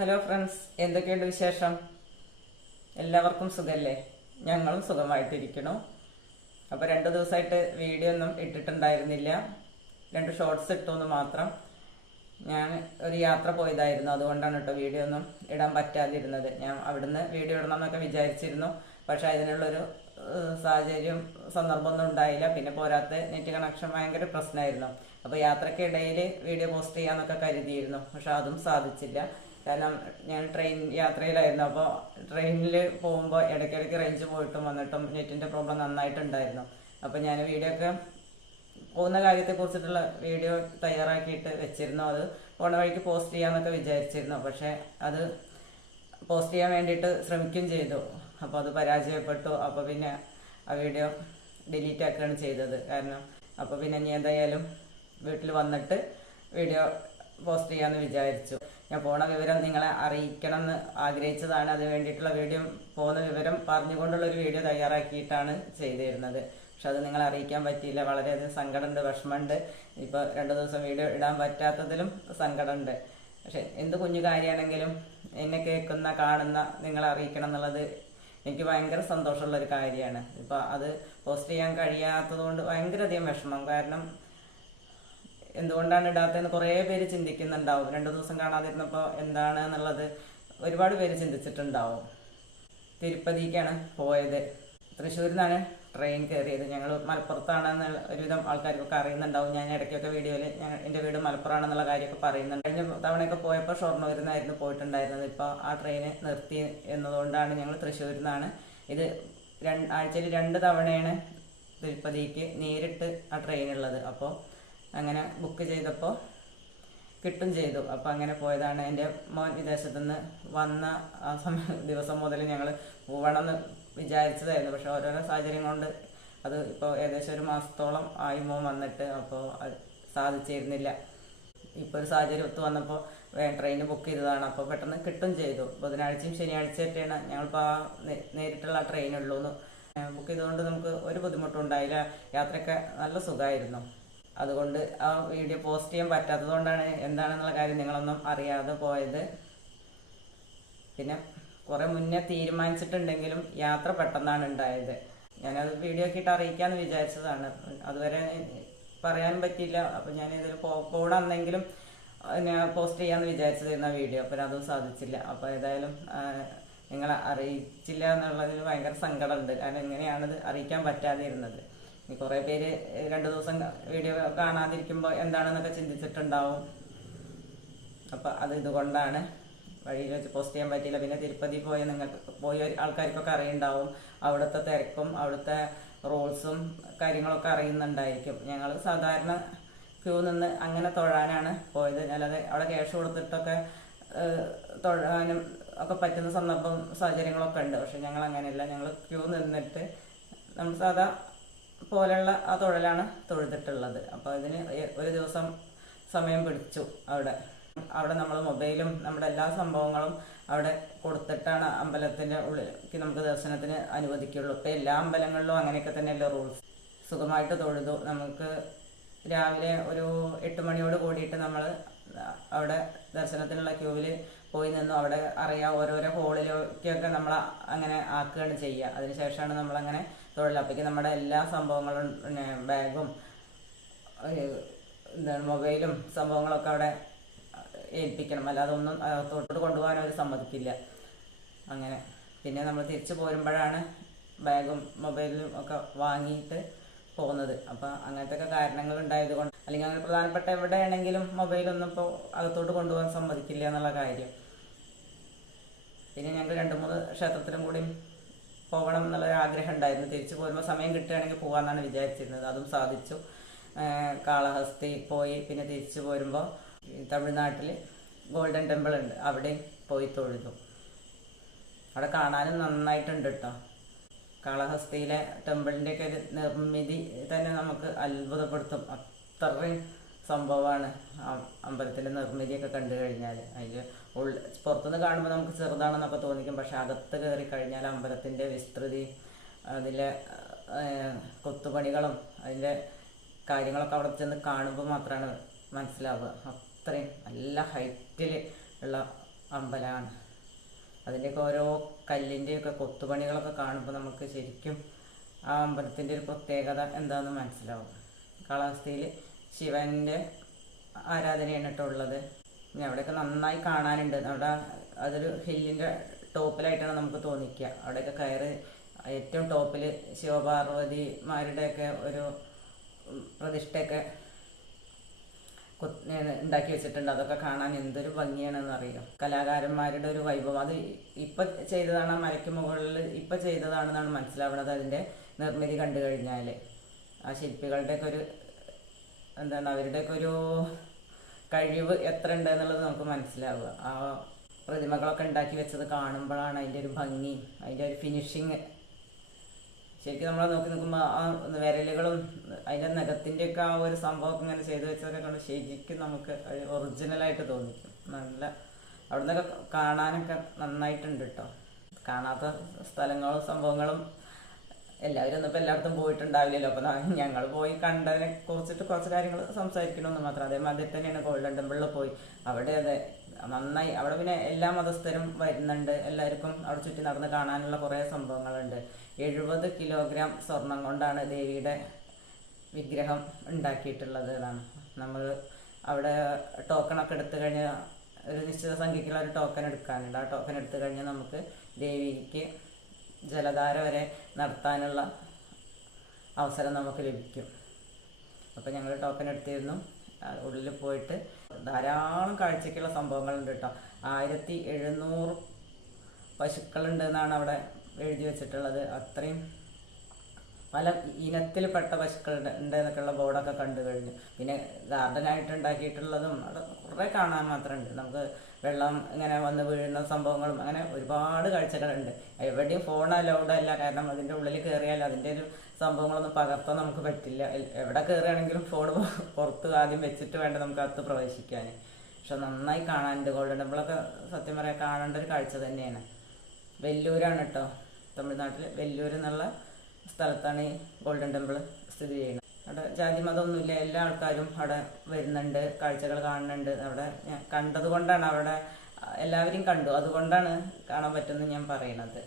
Hello friends എന്തൊക്കെയുണ്ട് വിശേഷം? എല്ലാവർക്കും സുഖമല്ലേ ഞങ്ങളും സുഖമായിട്ടിരിക്കണു അപ്പോൾ രണ്ട് ദിവസമായിട്ട് വീഡിയോ ഒന്നും ഇട്ടിട്ടുണ്ടായിരുന്നില്ല. രണ്ട് ഷോർട്സ് ഇട്ടു മാത്രം. ഞാൻ ഒരു യാത്ര പോയതായിരുന്നു. അതുകൊണ്ടാണ് കേട്ടോ വീഡിയോ ഒന്നും ഇടാൻ പറ്റാതിരുന്നത്. ഞാൻ അവിടുന്ന് വീഡിയോ ഇടണം എന്നൊക്കെ വിചാരിച്ചിരുന്നു. പക്ഷെ അതിനുള്ളൊരു സാഹചര്യം സന്ദർഭമൊന്നും ഉണ്ടായില്ല. പിന്നെ പോരാത്ത നെറ്റ് കണക്ഷൻ ഭയങ്കര പ്രശ്നമായിരുന്നു. അപ്പോൾ യാത്രക്കിടയിൽ വീഡിയോ പോസ്റ്റ് ചെയ്യാമെന്നൊക്കെ കരുതിയിരുന്നു. പക്ഷെ അതും സാധിച്ചില്ല. കാരണം ഞാൻ ട്രെയിൻ യാത്രയിലായിരുന്നു. അപ്പോൾ ട്രെയിനിൽ പോകുമ്പോൾ ഇടയ്ക്കിടയ്ക്ക് റേഞ്ച് പോയിട്ടും വന്നിട്ടും നെറ്റിന്റെ പ്രോബ്ലം നന്നായിട്ടുണ്ടായിരുന്നു. അപ്പോൾ ഞാൻ വീഡിയോ ഒക്കെ പോകുന്ന കാര്യത്തെ കുറിച്ചിട്ടുള്ള വീഡിയോ തയ്യാറാക്കിയിട്ട് വെച്ചിരുന്നു. അത് പോണ വഴിക്ക് പോസ്റ്റ് ചെയ്യാമെന്നൊക്കെ വിചാരിച്ചിരുന്നു. പക്ഷെ അത് പോസ്റ്റ് ചെയ്യാൻ വേണ്ടിയിട്ട് ശ്രമിക്കുകയും ചെയ്തു. അപ്പോൾ അത് പരാജയപ്പെട്ടു. അപ്പോൾ പിന്നെ ആ വീഡിയോ ഡിലീറ്റ് ആക്കുകയാണ് ചെയ്തത്. കാരണം അപ്പോൾ പിന്നെ ഇനി എന്തായാലും വീട്ടിൽ വന്നിട്ട് വീഡിയോ പോസ്റ്റ് ചെയ്യാമെന്ന് വിചാരിച്ചു. ഞാൻ പോണ വിവരം നിങ്ങളെ അറിയിക്കണം എന്ന് ആഗ്രഹിച്ചതാണ്. അത് വേണ്ടിയിട്ടുള്ള വീഡിയോ പോകുന്ന വിവരം പറഞ്ഞുകൊണ്ടുള്ള ഒരു വീഡിയോ തയ്യാറാക്കിയിട്ടാണ് ചെയ്തിരുന്നത്. പക്ഷെ അത് നിങ്ങളെ അറിയിക്കാൻ പറ്റിയില്ല. വളരെയധികം സങ്കടമുണ്ട് വിഷമമുണ്ട്. ഇപ്പോൾ രണ്ട് ദിവസം വീഡിയോ ഇടാൻ പറ്റാത്തതിലും സങ്കടമുണ്ട്. പക്ഷെ എന്ത് കുഞ്ഞു കാര്യമാണെങ്കിലും എന്നെ കേൾക്കുന്ന കാണുന്ന നിങ്ങളെ അറിയിക്കണം എന്നുള്ളത് എനിക്ക് ഭയങ്കര സന്തോഷമുള്ള ഒരു കാര്യമാണ്. ഇപ്പോൾ അത് പോസ്റ്റ് ചെയ്യാൻ കഴിയാത്തത് കൊണ്ട് ഭയങ്കരധികം വിഷമം. കാരണം എന്തുകൊണ്ടാണ് ഇടാത്തതെന്ന് കുറേ പേര് ചിന്തിക്കുന്നുണ്ടാവും. രണ്ടു ദിവസം കാണാതിരുന്നപ്പോൾ എന്താണ് എന്നുള്ളത് ഒരുപാട് പേര് ചിന്തിച്ചിട്ടുണ്ടാവും. തിരുപ്പതിക്കാണ് പോയത്. തൃശ്ശൂരിൽ നിന്നാണ് ട്രെയിൻ കയറിയത് ഞങ്ങൾ മലപ്പുറത്താണെന്നുള്ള ഒരുവിധം ആൾക്കാർക്കൊക്കെ അറിയുന്നുണ്ടാവും. ഞാൻ ഇടയ്ക്കൊക്കെ വീഡിയോയിൽ ഞാൻ എന്റെ വീട് മലപ്പുറമാണെന്നുള്ള കാര്യമൊക്കെ പറയുന്നുണ്ട്. കഴിഞ്ഞ തവണയൊക്കെ പോയപ്പോൾ ഷൊർണൂരിൽ നിന്നായിരുന്നു പോയിട്ടുണ്ടായിരുന്നത്. ഇപ്പോൾ ആ ട്രെയിന് നിർത്തി എന്നതുകൊണ്ടാണ് ഞങ്ങൾ തൃശ്ശൂരിൽ നിന്നാണ് ഇത് രണ്ട് ആഴ്ചയിൽ രണ്ട് തവണയാണ് തിരുപ്പതിക്ക് നേരിട്ട് ആ ട്രെയിൻ ഉള്ളത് അപ്പോൾ അങ്ങനെ ബുക്ക് ചെയ്തപ്പോൾ കിട്ടും ചെയ്തു. അപ്പോൾ അങ്ങനെ പോയതാണ്. എന്റെ മോൻ വിദേശത്തു നിന്ന് വന്ന ആ സമയം ദിവസം മുതൽ ഞങ്ങൾ പോവണമെന്ന് വിചാരിച്ചതായിരുന്നു. പക്ഷെ ഓരോരോ സാഹചര്യം കൊണ്ട് അത് ഇപ്പോൾ ഏകദേശം ഒരു മാസത്തോളം ആയി മോൻ വന്നിട്ട് അപ്പോൾ സാധിച്ചിരുന്നില്ല. ഇപ്പോൾ ഒരു സാഹചര്യം ഒത്തു വന്നപ്പോൾ ട്രെയിൻ ബുക്ക് ചെയ്തതാണ്. അപ്പോൾ പെട്ടെന്ന് കിട്ടും ചെയ്തു. ബുധനാഴ്ചയും ശനിയാഴ്ചയൊക്കെയാണ് ഞങ്ങളിപ്പോൾ ആ നേരിട്ടുള്ള ട്രെയിനുള്ളൂ എന്ന് ബുക്ക് ചെയ്തുകൊണ്ട് നമുക്ക് ഒരു ബുദ്ധിമുട്ടും ഉണ്ടായില്ല. യാത്രയൊക്കെ നല്ല സുഖമായിരുന്നു അതുകൊണ്ട് ആ വീഡിയോ പോസ്റ്റ് ചെയ്യാൻ പറ്റാത്തത് കൊണ്ടാണ് എന്താണെന്നുള്ള കാര്യം നിങ്ങളൊന്നും അറിയാതെ പോയത്. പിന്നെ കുറേ മുന്നേ തീരുമാനിച്ചിട്ടുണ്ടെങ്കിലും യാത്ര പെട്ടെന്നാണ് ഉണ്ടായത്. ഞാനത് വീഡിയോ ഒക്കെ ഇട്ട് അറിയിക്കാന്ന് വിചാരിച്ചതാണ്. അതുവരെ പറയാൻ പറ്റിയില്ല. അപ്പം ഞാൻ ഇതിൽ പോകണമെന്നെങ്കിലും ഞാൻ പോസ്റ്റ് ചെയ്യാന്ന് വിചാരിച്ചതായിരുന്നു ആ വീഡിയോ അപ്പം അതും സാധിച്ചില്ല. അപ്പോൾ ഏതായാലും നിങ്ങളെ അറിയിച്ചില്ല എന്നുള്ളതിൽ ഭയങ്കര സങ്കടമുണ്ട്. കാരണം എങ്ങനെയാണത് അറിയിക്കാൻ പറ്റാതിരുന്നത്. കുറേ പേര് രണ്ട് ദിവസം വീഡിയോ കാണാതിരിക്കുമ്പോൾ എന്താണെന്നൊക്കെ ചിന്തിച്ചിട്ടുണ്ടാവും. അപ്പോൾ അത് ഇതുകൊണ്ടാണ് വഴിയിൽ വെച്ച് പോസ്റ്റ് ചെയ്യാൻ പറ്റിയില്ല. പിന്നെ തിരുപ്പതി പോയ നിങ്ങൾക്ക് പോയ ആൾക്കാർക്കൊക്കെ അറിയുണ്ടാവും. അവിടുത്തെ തിരക്കും അവിടുത്തെ റൂൾസും കാര്യങ്ങളൊക്കെ അറിയുന്നുണ്ടായിരിക്കും. ഞങ്ങൾ സാധാരണ ക്യൂ നിന്ന് അങ്ങനെ തൊഴാനാണ് പോയത്. അല്ലാതെ അവിടെ ക്യാഷ് കൊടുത്തിട്ടൊക്കെ തൊഴാനും ഒക്കെ പറ്റുന്ന സന്ദർഭം സാഹചര്യങ്ങളൊക്കെ ഉണ്ട്. പക്ഷെ ഞങ്ങൾ അങ്ങനെയല്ല ഞങ്ങൾ ക്യൂ നിന്നിട്ട് നമ്മൾ സാധാ പോലെയുള്ള ആ തൊഴിലാണ് തൊഴുതിട്ടുള്ളത്. അപ്പോൾ ഇതിന് ഒരു ദിവസം സമയം പിടിച്ചു അവിടെ. അവിടെ നമ്മൾ മൊബൈലും നമ്മുടെ എല്ലാ സംഭവങ്ങളും അവിടെ കൊടുത്തിട്ടാണ് അമ്പലത്തിന്റെ ഉള്ളിലേക്ക് നമുക്ക് ദർശനത്തിന് അനുവദിക്കുള്ളൂ. ഇപ്പോൾ എല്ലാ അമ്പലങ്ങളിലും അങ്ങനെയൊക്കെ തന്നെയല്ലേ റൂൾസ് സുഖമായിട്ട് തൊഴുതു. നമുക്ക് രാവിലെ ഒരു എട്ട് മണിയോട് കൂടിയിട്ട് നമ്മൾ അവിടെ ദർശനത്തിനുള്ള ക്യൂവിൽ പോയി നിന്നു അവിടെ അറിയാം ഓരോരോ ഹോളിലേക്കൊക്കെ നമ്മൾ അങ്ങനെ ആക്കുകയാണ് ചെയ്യുക. അതിനുശേഷമാണ് നമ്മളങ്ങനെ തൊഴിലപ്പിക്കുക നമ്മുടെ എല്ലാ സംഭവങ്ങളും പിന്നെ ബാഗും എന്താണ് മൊബൈലും സംഭവങ്ങളൊക്കെ അവിടെ ഏൽപ്പിക്കണം. അല്ലാതെ ഒന്നും തൊട്ട് കൊണ്ടുപോകാൻ അവർ സമ്മതിക്കില്ല. അങ്ങനെ. പിന്നെ നമ്മൾ തിരിച്ചു പോരുമ്പോഴാണ് ബാഗും മൊബൈലും ഒക്കെ വാങ്ങിയിട്ട് പോകുന്നത്. അപ്പോൾ അങ്ങനത്തെ ഒക്കെ കാരണങ്ങൾ ഉണ്ടായത് കൊണ്ട് അല്ലെങ്കിൽ അങ്ങനെ പ്രധാനപ്പെട്ട എവിടെയാണെങ്കിലും മൊബൈലൊന്നും ഇപ്പോൾ അകത്തോട്ട് കൊണ്ടുപോകാൻ സമ്മതിക്കില്ല എന്നുള്ള കാര്യം. പിന്നെ ഞങ്ങൾക്ക് രണ്ട് മൂന്ന് ക്ഷേത്രത്തിലും കൂടി പോകണം എന്നുള്ളൊരു ആഗ്രഹം ഉണ്ടായിരുന്നു. തിരിച്ചു പോരുമ്പോൾ സമയം കിട്ടുകയാണെങ്കിൽ പോകാമെന്നാണ് വിചാരിച്ചിരുന്നത്. അതും സാധിച്ചു. കാളഹസ്തി പോയി പിന്നെ തിരിച്ചു പോരുമ്പോൾ തമിഴ്നാട്ടിൽ ഗോൾഡൻ ടെമ്പിൾ ഉണ്ട്. അവിടെ പോയി തൊഴുതു. അവിടെ കാണാനും നന്നായിട്ടുണ്ട് കേട്ടോ കാളഹസ്തിയിലെ ടെമ്പിളിന്റെ ഒക്കെ ഒരു നിർമ്മിതി തന്നെ നമുക്ക് അത്ഭുതപ്പെടുത്തും. അത്രയും സംഭവമാണ് അമ്പലത്തിന്റെ നിർമ്മിതിയൊക്കെ കണ്ടു കഴിഞ്ഞാൽ. അതിൽ ഉള്ള പുറത്തുനിന്ന് കാണുമ്പോൾ നമുക്ക് ചെറുതാണെന്നൊക്കെ തോന്നിക്കും. പക്ഷെ അകത്ത് കയറി കഴിഞ്ഞാൽ അമ്പലത്തിന്റെ വിസ്തൃതി അതിലെ കൊത്തുപണികളും അതിന്റെ കാര്യങ്ങളൊക്കെ അവിടെ ചെന്ന് കാണുമ്പോൾ മാത്രമാണ് മനസ്സിലാവുക. അത്രയും നല്ല ഹൈറ്റിൽ ഉള്ള അമ്പലമാണ്. അതിന്റെയൊക്കെ ഓരോ കല്ലിന്റെയൊക്കെ കൊത്തുപണികളൊക്കെ കാണുമ്പോൾ നമുക്ക് ശരിക്കും ആ അമ്പലത്തിന്റെ ഒരു പ്രത്യേകത എന്താണെന്ന് മനസ്സിലാവും. കാലാവസ്ഥയിൽ ശിവന്റെ ആരാധനയാണ് കേട്ടോ ഉള്ളത് പിന്നെ അവിടെയൊക്കെ നന്നായി കാണാനുണ്ട്. അവിടെ അതൊരു ഹില്ലിന്റെ ടോപ്പിലായിട്ടാണ് നമുക്ക് തോന്നിക്കുക. അവിടെയൊക്കെ കയറി ഏറ്റവും ടോപ്പിൽ ശിവപാർവതിമാരുടെയൊക്കെ ഒരു പ്രതിഷ്ഠയൊക്കെ ഉണ്ടാക്കി വെച്ചിട്ടുണ്ട്. അതൊക്കെ കാണാൻ എന്തൊരു ഭംഗിയാണെന്ന് അറിയാം? കലാകാരന്മാരുടെ ഒരു വൈഭവം. അത് ഇപ്പം ചെയ്തതാണ് മരയ്ക്ക് മുകളിൽ ഇപ്പം ചെയ്തതാണെന്നാണ് മനസ്സിലാവുന്നത് അതിന്റെ നിർമ്മിതി കണ്ടു കഴിഞ്ഞാൽ ആ ശില്പികളുടെയൊക്കെ ഒരു എന്താണ് അവരുടെയൊക്കെ ഒരു കഴിവ് എത്ര ഉണ്ട് എന്നുള്ളത് നമുക്ക് മനസ്സിലാവുക. ആ പ്രതിമകളൊക്കെ ഉണ്ടാക്കി വെച്ചത് കാണുമ്പോഴാണ് അതിന്റെ ഒരു ഭംഗി അതിന്റെ ഒരു ഫിനിഷിങ് ശരിക്കും നമ്മൾ നോക്കി നിൽക്കുമ്പോൾ ആ വിരലുകളും അതിന്റെ നഖത്തിന്റെയൊക്കെ ആ ഒരു സംഭവമൊക്കെ ഇങ്ങനെ ചെയ്തു വെച്ചതൊക്കെ കണ്ട് ശരിക്കും നമുക്ക് ഒറിജിനലായിട്ട് തോന്നിക്കും. നല്ല അവിടെ നിന്നൊക്കെ കാണാനൊക്കെ നന്നായിട്ടുണ്ട് കേട്ടോ കാണാത്ത സ്ഥലങ്ങളും സംഭവങ്ങളും എല്ലാവരും ഒന്നും ഇപ്പോൾ എല്ലായിടത്തും പോയിട്ടുണ്ടാവില്ലല്ലോ. അപ്പോൾ ഞങ്ങൾ പോയി കണ്ടതിനെ കുറിച്ചിട്ട് കുറച്ച് കാര്യങ്ങൾ സംസാരിക്കണമെന്ന് മാത്രം. അതേമാതിരി തന്നെയാണ് ഗോൾഡൻ ടെമ്പിളിൽ പോയി. അവിടെ അതെ നന്നായി അവിടെ പിന്നെ എല്ലാ മതസ്ഥരും വരുന്നുണ്ട്. എല്ലാവർക്കും അവിടെ ചുറ്റി നടന്ന് കാണാനുള്ള കുറേ സംഭവങ്ങളുണ്ട്. എഴുപത് കിലോഗ്രാം സ്വർണം കൊണ്ടാണ് ദേവിയുടെ വിഗ്രഹം ഉണ്ടാക്കിയിട്ടുള്ളത് എന്നാണ്. നമ്മൾ അവിടെ ടോക്കണൊക്കെ എടുത്തു കഴിഞ്ഞാൽ ഒരു നിശ്ചിത സംഖ്യക്കുള്ള ഒരു ടോക്കൺ എടുക്കാനുണ്ട്. ആ ടോക്കൺ എടുത്തു കഴിഞ്ഞാൽ നമുക്ക് ദേവിക്ക് ജലധാര വരെ നടത്താനുള്ള അവസരം നമുക്ക് ലഭിക്കും. അപ്പോൾ ഞങ്ങൾ ടോക്കൺ എടുത്തിരുന്നു. ഉള്ളിൽ പോയിട്ട് ധാരാളം കാഴ്ചയ്ക്കുള്ള സംഭവങ്ങളുണ്ട് കേട്ടോ ആയിരത്തി എഴുന്നൂറ് പശുക്കളുണ്ട് എന്നാണ് അവിടെ എഴുതി വെച്ചിട്ടുള്ളത്. അത്രയും പല ഇനത്തിൽപ്പെട്ട പശുക്കൾ ഉണ്ട് എന്നൊക്കെയുള്ള ബോർഡൊക്കെ കണ്ടു കഴിഞ്ഞു. പിന്നെ ഗാർഡനായിട്ട് ഉണ്ടാക്കിയിട്ടുള്ളതും അവിടെ കുറേ കാണാൻ മാത്രമുണ്ട്. നമുക്ക് വെള്ളം ഇങ്ങനെ വന്ന് വീഴുന്ന സംഭവങ്ങളും അങ്ങനെ ഒരുപാട് കാഴ്ചകളുണ്ട്. എവിടെയും ഫോൺ അലൗഡ് അല്ല. കാരണം അതിന്റെ ഉള്ളിൽ കയറിയാൽ അതിന്റെ ഒരു സംഭവങ്ങളൊന്നും പകർത്താൻ നമുക്ക് പറ്റില്ല. എവിടെ കയറുകയാണെങ്കിലും ഫോൺ പുറത്ത് ആദ്യം വെച്ചിട്ട് വേണ്ട നമുക്ക് അകത്ത് പ്രവേശിക്കാൻ. പക്ഷെ നന്നായി കാണാനുണ്ട് ഗോൾഡൻ ടെമ്പിളൊക്കെ സത്യം പറയാൻ കാണേണ്ട ഒരു കാഴ്ച തന്നെയാണ്. വെല്ലൂരാണ് കേട്ടോ. തമിഴ്നാട്ടിൽ വെല്ലൂർ എന്നുള്ള സ്ഥലത്താണ് ഗോൾഡൻ ടെമ്പിൾ സ്ഥിതി ചെയ്യുന്നത്. അവിടെ ജാതി മതമൊന്നുമില്ല. എല്ലാ ആൾക്കാരും അവിടെ വരുന്നുണ്ട് കാഴ്ചകൾ കാണുന്നുണ്ട്. അവിടെ ഞാൻ കണ്ടത് കൊണ്ടാണ് അവിടെ എല്ലാവരെയും കണ്ടു. അതുകൊണ്ടാണ് കാണാൻ പറ്റുമെന്ന് ഞാൻ പറയുന്നത്.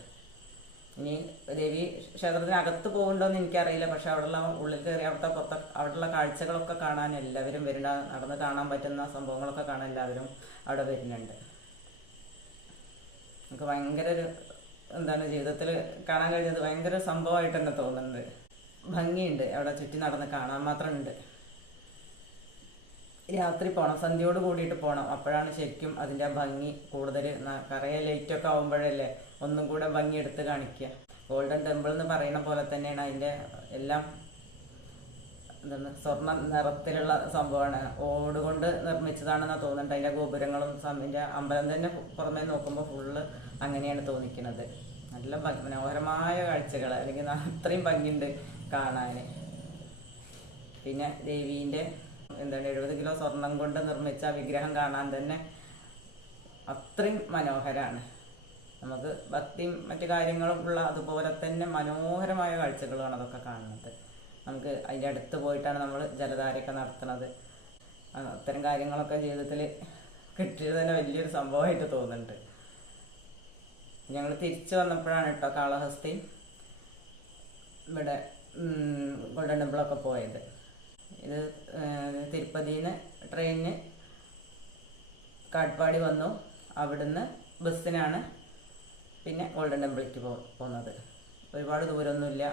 ഇനി ദേവി ക്ഷേത്രത്തിനകത്ത് പോകുന്നുണ്ടോയെന്ന് എനിക്കറിയില്ല. പക്ഷെ അവിടെയുള്ള ഉള്ളിൽ കയറി അവിടുത്തെ പുറത്തെ അവിടെയുള്ള കാഴ്ചകളൊക്കെ കാണാൻ എല്ലാവരും വരുന്ന നടന്ന് കാണാൻ പറ്റുന്ന സംഭവങ്ങളൊക്കെ കാണാൻ എല്ലാവരും അവിടെ വരുന്നുണ്ട്. നമുക്ക് ഭയങ്കര ഒരു എന്താണ് ജീവിതത്തിൽ കാണാൻ കഴിഞ്ഞത് ഭയങ്കര സംഭവമായിട്ട് തന്നെ തോന്നുന്നുണ്ട്. ഭംഗിയുണ്ട് അവിടെ ചുറ്റി നടന്ന് കാണാൻ മാത്രമുണ്ട്. രാത്രി പോകണം സന്ധ്യയോട് കൂടിയിട്ട് പോകണം അപ്പോഴാണ് ശരിക്കും അതിന്റെ ഭംഗി കൂടുതൽ കറയെ ലൈറ്റൊക്കെ ആകുമ്പോഴല്ലേ ഒന്നും കൂടെ ഭംഗി എടുത്ത് കാണിക്കുക. ഗോൾഡൻ ടെമ്പിൾ എന്ന് പറയുന്ന പോലെ തന്നെയാണ് അതിന്റെ എല്ലാം എന്താണ് സ്വർണ നിറത്തിലുള്ള സംഭവമാണ്. ഓട് കൊണ്ട് നിർമ്മിച്ചതാണെന്നാണ് തോന്നുന്നുണ്ട്. അതിന്റെ ഗോപുരങ്ങളും അതിന്റെ അമ്പലം തന്നെ പുറമേ നോക്കുമ്പോൾ ഫുള്ള് അങ്ങനെയാണ് തോന്നിക്കുന്നത്. നല്ല മനോഹരമായ കാഴ്ചകൾ അല്ലെങ്കിൽ അത്രയും ഭംഗിയുണ്ട് കാണാൻ പിന്നെ ദേവീന്റെ എന്താണ് എഴുപത് കിലോ സ്വർണം കൊണ്ട് നിർമ്മിച്ച വിഗ്രഹം കാണാൻ തന്നെ അത്രയും മനോഹരമാണ് നമുക്ക് ഭക്തിയും മറ്റു കാര്യങ്ങളും ഉള്ള അതുപോലെ തന്നെ മനോഹരമായ കാഴ്ചകളാണ് അതൊക്കെ കാണുന്നത്. നമുക്ക് അതിന്റെ അടുത്ത് പോയിട്ടാണ് നമ്മൾ ജലധാരയൊക്കെ നടത്തുന്നത്. അത്തരം കാര്യങ്ങളൊക്കെ ജീവിതത്തിൽ കിട്ടിയത് തന്നെ വലിയൊരു സംഭവമായിട്ട് തോന്നുന്നുണ്ട്. ഞങ്ങൾ തിരിച്ചു വന്നപ്പോഴാണ് കേട്ടോ കാളഹസ്തി ഇവിടെ ഗോൾഡൻ ടെമ്പിളൊക്കെ പോയത്. ഇത് തിരുപ്പതിയിൽ നിന്ന് ട്രെയിനിന് കാട്ട്പാടി വന്നു. അവിടുന്ന് ബസ്സിനാണ് പിന്നെ ഗോൾഡൻ ടെമ്പിളിലേക്ക് പോകുന്നത് ഒരുപാട് ദൂരമൊന്നുമില്ല.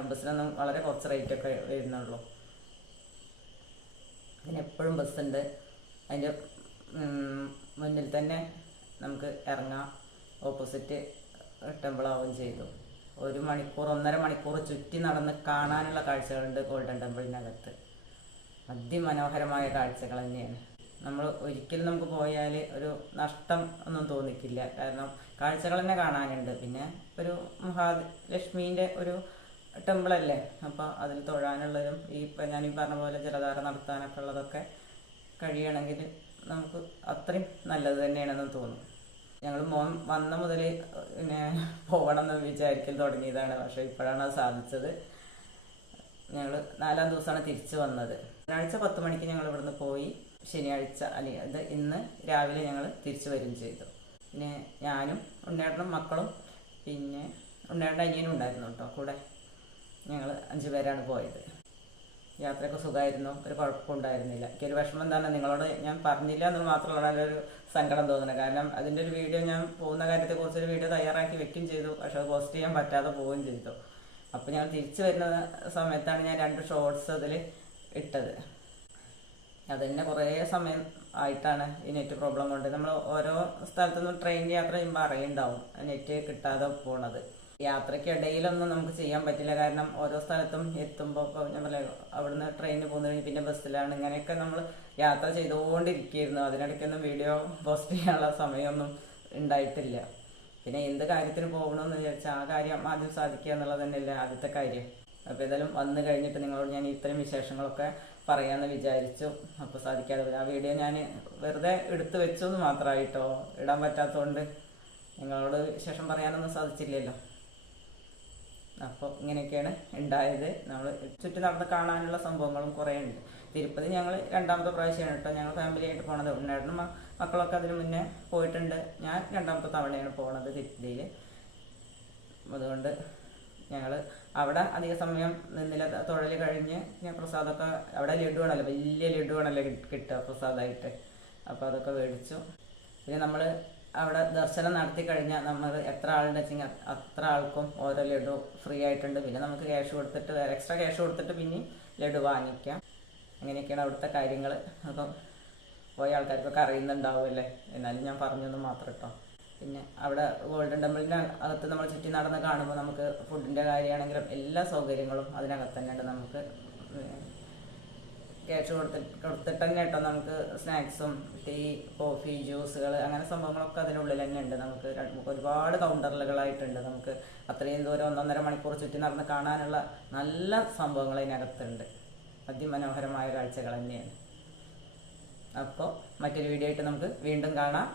ബസ്സിനൊന്നും വളരെ കുറച്ച് റേറ്റൊക്കെ വരുന്നുള്ളൂ. പിന്നെ എപ്പോഴും ബസ്സുണ്ട്. അതിന്റെ ഉം, മുന്നിൽ തന്നെ നമുക്ക് ഇറങ്ങാം. ഓപ്പോസിറ്റ് ടെമ്പിളാവുകയും ചെയ്തു. ഒരു മണിക്കൂർ ഒന്നര മണിക്കൂർ ചുറ്റി നടന്ന് കാണാനുള്ള കാഴ്ചകളുണ്ട് ഗോൾഡൻ ടെമ്പിളിനകത്ത്. അതിമനോഹരമായ കാഴ്ചകൾ തന്നെയാണ്. നമ്മൾ ഒരിക്കലും നമുക്ക് പോയാൽ ഒരു നഷ്ടം ഒന്നും തോന്നിക്കില്ല. കാരണം കാഴ്ചകൾ തന്നെ കാണാനുണ്ട്. പിന്നെ ഒരു മഹാലക്ഷ്മീന്റെ ഒരു ടെമ്പിളല്ലേ? അപ്പോൾ അതിൽ തൊഴാനുള്ളതും ഈ ഇപ്പം ഞാൻ ഈ പറഞ്ഞ പോലെ ജലധാര നടത്താനൊക്കെ ഉള്ളതൊക്കെ കഴിയണമെങ്കിൽ നമുക്ക് അത്രയും നല്ലത് തന്നെയാണെന്ന് തോന്നും. ഞങ്ങൾ മോൻ വന്ന മുതൽ പിന്നെ പോകണം എന്ന് വിചാരിക്കൽ തുടങ്ങിയതാണ്. പക്ഷേ ഇപ്പോഴാണ് അത് സാധിച്ചത്. ഞങ്ങൾ നാലാം ദിവസമാണ് തിരിച്ചു വന്നത്. ഒരാഴ്ച പത്ത് മണിക്ക് ഞങ്ങൾ ഇവിടുന്ന് പോയി. ശനിയാഴ്ച അല്ലെങ്കിൽ അത് ഇന്ന് രാവിലെ ഞങ്ങൾ തിരിച്ചു വരികയും ചെയ്തു. പിന്നെ ഞാനും ഉണ്ണേട്ടനും മക്കളും പിന്നെ ഉണ്ണേട്ടന്റെ അനിയനും ഉണ്ടായിരുന്നു കേട്ടോ കൂടെ. ഞങ്ങൾ അഞ്ച് പേരാണ് പോയത്. യാത്രയൊക്കെ സുഖമായിരുന്നു ഒരു കുഴപ്പമുണ്ടായിരുന്നില്ല. എനിക്കൊരു വിഷമം എന്താണ് നിങ്ങളോട് ഞാൻ പറഞ്ഞില്ല എന്ന് മാത്രമുള്ള നല്ലൊരു സങ്കടം തോന്നുന്നത്. കാരണം അതിന്റെ ഒരു വീഡിയോ ഞാൻ പോകുന്ന കാര്യത്തെക്കുറിച്ച് ഒരു വീഡിയോ തയ്യാറാക്കി വെക്കുകയും ചെയ്തു. പക്ഷെ അത് പോസ്റ്റ് ചെയ്യാൻ പറ്റാതെ പോവുകയും ചെയ്തു. അപ്പോൾ ഞങ്ങൾ തിരിച്ചു വരുന്ന സമയത്താണ് ഞാൻ രണ്ട് ഷോർട്സ് അതിൽ ഇട്ടത്. അതന്നെ കുറേ സമയം ആയിട്ടാണ് ഈ നെറ്റ് പ്രോബ്ലം കൊണ്ട്. നമ്മൾ ഓരോ സ്ഥലത്തുനിന്നും ട്രെയിൻ യാത്ര ചെയ്യുമ്പോൾ അറിയുണ്ടാവും. നെറ്റ് കിട്ടാതെ പോണത്. യാത്രയ്ക്കിടയിലൊന്നും നമുക്ക് ചെയ്യാൻ പറ്റില്ല. കാരണം ഓരോ സ്ഥലത്തും എത്തുമ്പോൾ ഇപ്പോൾ ഞാൻ പറയാം അവിടുന്ന് ട്രെയിനിന് പോകുന്ന പിന്നെ ബസ്സിലാണ്. ഇങ്ങനെയൊക്കെ നമ്മൾ യാത്ര ചെയ്തുകൊണ്ടിരിക്കുകയായിരുന്നു. അതിനിടയ്ക്കൊന്നും വീഡിയോ പോസ്റ്റ് ചെയ്യാനുള്ള സമയമൊന്നും ഉണ്ടായിട്ടില്ല. പിന്നെ എന്ത് കാര്യത്തിന് പോകണമെന്ന് വിചാരിച്ചാൽ ആ കാര്യം ആദ്യം സാധിക്കുക എന്നുള്ളത് തന്നെയല്ലേ ആദ്യത്തെ കാര്യം. അപ്പോൾ ഏതായാലും വന്നു കഴിഞ്ഞിട്ട് നിങ്ങളോട് ഞാൻ ഇത്തരം വിശേഷങ്ങളൊക്കെ പറയാമെന്ന് വിചാരിച്ചു. അപ്പോൾ സാധിക്കാതെ. ആ വീഡിയോ ഞാൻ വെറുതെ എടുത്തു വെച്ചു എന്ന് മാത്രമായിട്ടോ ഇടാൻ പറ്റാത്തതുകൊണ്ട് നിങ്ങളോട് വിശേഷം പറയാനൊന്നും സാധിച്ചില്ലല്ലോ. അപ്പോൾ ഇങ്ങനെയൊക്കെയാണ് ഉണ്ടായത്. നമ്മൾ ചുറ്റി നടന്ന് കാണാനുള്ള സംഭവങ്ങളും കുറേ ഉണ്ട്. തിരുപ്പതി ഞങ്ങൾ രണ്ടാമത്തെ പ്രാവശ്യമാണ് കേട്ടോ. ഞങ്ങൾ ഫാമിലി ആയിട്ട് പോണത്. മ- മക്കളൊക്കെ അതിന് മുന്നേ പോയിട്ടുണ്ട്. ഞാൻ രണ്ടാമത്തെ തവണയാണ് പോണത് തിരുപ്പതിയിൽ അതുകൊണ്ട് ഞങ്ങൾ അവിടെ അധിക സമയം നിന്നില്ല. തൊഴിൽ കഴിഞ്ഞ് ഞാൻ പ്രസാദമൊക്കെ അവിടെ ലഡു വേണമല്ലോ വലിയ ലഡു വേണമല്ലോ കി- കിട്ടുക പ്രസാദമായിട്ട് അപ്പോൾ അതൊക്കെ മേടിച്ചു. പിന്നെ നമ്മൾ അവിടെ ദർശനം നടത്തി കഴിഞ്ഞാൽ നമ്മൾ എത്ര ആളുണ്ട് വെച്ചെങ്കിൽ അത്ര ആൾക്കും ഓരോ ലഡു ഫ്രീ ആയിട്ടുണ്ട്. പിന്നെ നമുക്ക് ക്യാഷ് കൊടുത്തിട്ട് വേറെ എക്സ്ട്രാ ക്യാഷ് കൊടുത്തിട്ട് പിന്നെ ലഡു വാങ്ങിക്കാം. അങ്ങനെയൊക്കെയാണ് അവിടുത്തെ കാര്യങ്ങൾ. അപ്പം പോയ ആൾക്കാർക്കൊക്കെ അറിയുന്നുണ്ടാവുമല്ലേ എന്നാലും ഞാൻ പറഞ്ഞൊന്ന് മാത്രം കേട്ടോ. പിന്നെ അവിടെ ഗോൾഡൻ ടെമ്പിളിന്റെ അകത്ത് നമ്മൾ ചുറ്റി നടന്ന് കാണുമ്പോൾ നമുക്ക് ഫുഡിന്റെ കാര്യമാണെങ്കിലും എല്ലാ സൗകര്യങ്ങളും അതിനകത്ത് തന്നെ ഉണ്ട് നമുക്ക് ക്യാഷ് കൊടുത്തിട്ട് കൊടുത്തിട്ടും കേട്ടോ. നമുക്ക് സ്നാക്സും ടീ കോഫി ജ്യൂസുകൾ അങ്ങനെ സംഭവങ്ങളൊക്കെ അതിനുള്ളിൽ തന്നെ ഉണ്ട്. നമുക്ക് ഒരുപാട് കൗണ്ടറുകളായിട്ടുണ്ട് നമുക്ക് അത്രയും ദൂരം ഒന്നൊന്നര മണിക്കൂർ ചുറ്റി നടന്ന് കാണാനുള്ള നല്ല സംഭവങ്ങൾ അതിനകത്തുണ്ട്. അതിമനോഹരമായ കാഴ്ചകൾ തന്നെയാണ്. അപ്പോൾ മറ്റൊരു വീഡിയോ ആയിട്ട് നമുക്ക് വീണ്ടും കാണാം.